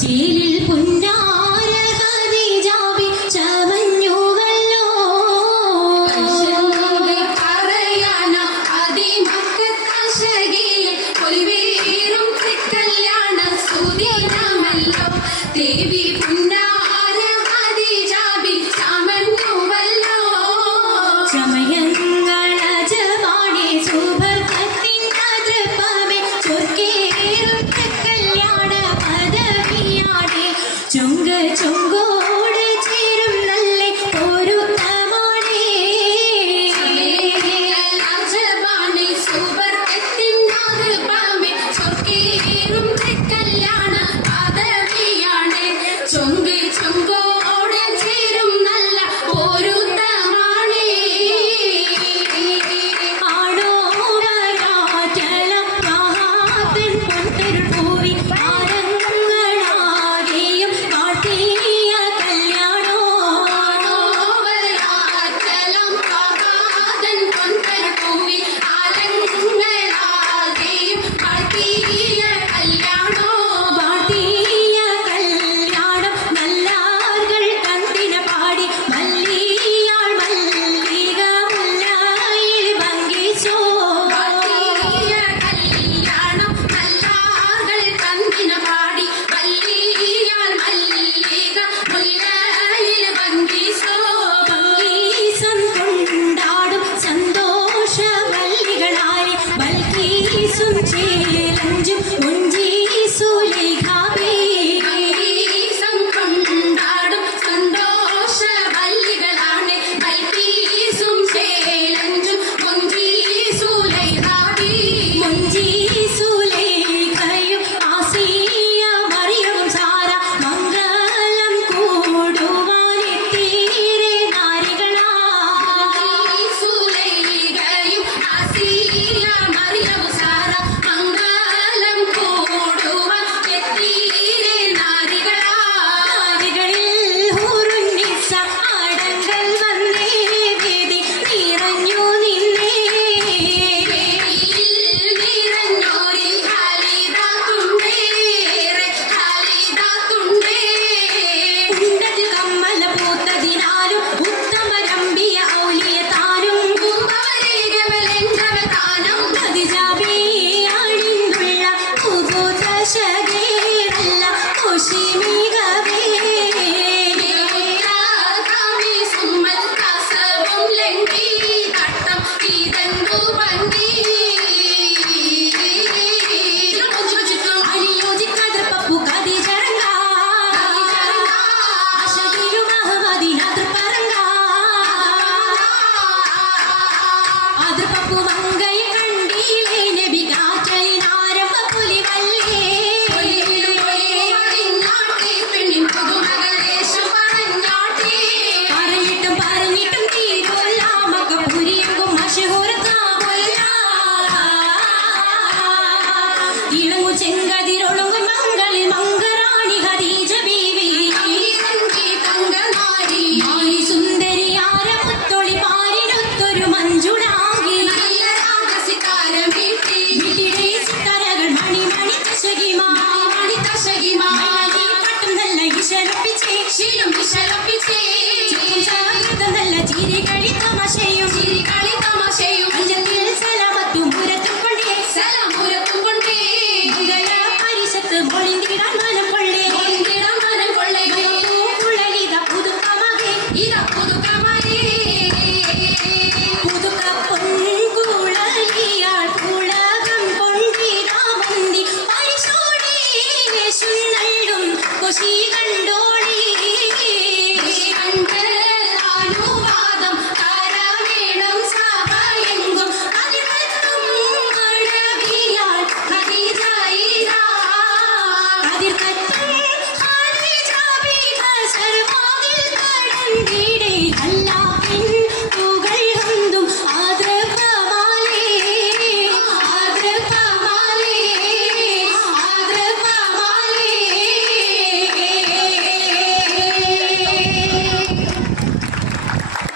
ചേലിൽ പുന്നാര ഖദീജാബി ചമഞ്ഞുവല്ലോ പറയാന അതിമക്കത്തശകിയിൽ കൊൽവേറും കല്യാണ സുദിനമല്ലോ ദേവി പുന്നാര ഖദീജാബി ചമഞ്ഞുവല്ലോ ചമയങ്ങളജപാണി സുബർക്കത്തിൻ അതൃപ്പമേ ചൊർക്കേറും കല്യാണ പദവിയാണി ചുങ്ക ചുങ്കോട് ചേരും നല്ല പൊരുത്തമാണേ രാജപാണി സുബർക്കത്തിൻ അതൃപ്പമേ ചൊർക്കേറും കല്യാണ പദവിയാണ് ചുങ്ക ചുങ്കോട് ചേരും നല്ല പൊരുത്തമാണേ ആടോടരാറ്റലം മഹാതൻ പൊൻതിരുൾ പൂവി ആരങ്ങളാകെയും കാട്ടിയ കല്യാണോ ആടോവരാറ്റലം മഹാതൻ പൊൻതിരുൾഭൂമി ആലങ്ങളാകെയും കാട്ടിയ കല്യാണോ വാട്ടിയ കല്യാണം നല്ലാർകൾ കണ്ടിന പാടി മല്ലിയാൾ മല്ലിക മുല്ലായിൽ ഭംഗിച്ചോ കാട്ടിയ കല്യാണം നല്ലാകൾ തന്നിന പാടി വല്ലിയാൾ മല്ലിക മുല്ലയിൽ ഭംഗിസോ ബൽക്കീസും കൊണ്ടാടും സന്തോഷവല്ലികളായി ബൽക്കീസും ചേലഞ്ചും മുഞ്ചി സുലൈഖാബേ ഭംഗീസം കൊണ്ടാടും സന്തോഷവല്ലികളാണ് ബൽക്കീസും ചേലഞ്ചും മുഞ്ചി സുലൈഖാബി മുഞ്ചി സുലൈഖയും ആസിയ മറിയവും സാര മംഗളം കൂടുവാനെത്തീരെ നാരികളാ സുലൈഖയും ആസിയ മറിയം സാര മംഗളം കൂടുവാൻ എത്തീരെ നാരികളാ നാരികളിൽ ഹൂറുന്നിസ ആടങ്കൽ വന്നേ വേദി നിറഞ്ഞു നിന്നേ നിറഞ്ഞോരിൽ ഹാലിദാത്തുണ്ടേറെ ഹാലിദാത്തുണ്ടേ ഉണ്ടത് കമ്മല പൂത്തതിനാലും ഉത്തമരമ്പിയ ഔലിയത്താനും കുംഭവരേഖവലെങ്കവതാനം ഖദീജാബി അണിന്നുള്ള പുതുദശകേരല്ല കുശിമികവേ കാമി സുമ്മൽ കാസവും ലംഘി തട്ടം ഇതെന്തു ഭംഗി അനുയോജിക്കാതെ പപ്പു ഖദീജറങ്ക അശകിരു മഹമദിനാത്ര പറങ്ക അത് പപ്പു വങ്കയെ കണ്ടീലേ നബി കാറ്റലിനാരംഭ പുലിവല്ലേ പറഞ്ഞിട്ടും പറഞ്ഞിട്ടും തീരുവല്ല മക്കപ്പുരിയെങ്കും മഷഹൂരത്താവല്ല ഇളങ്ങു ചെങ്കതിരൊളുങ്ങും മംഗളിൽ മംഗറാണി ഖദീജ ബീവി മാരി സുന്ദരിയാര മുത്തൊളി പാരിനൊത്തൊരു മഞ്ജുളാകി വീട്ടിലെ സിത്താരകൾ മണി മണി തശകിമാ പട്ടും നല്ല ഇശലപ്പിച്ചേ ശീലം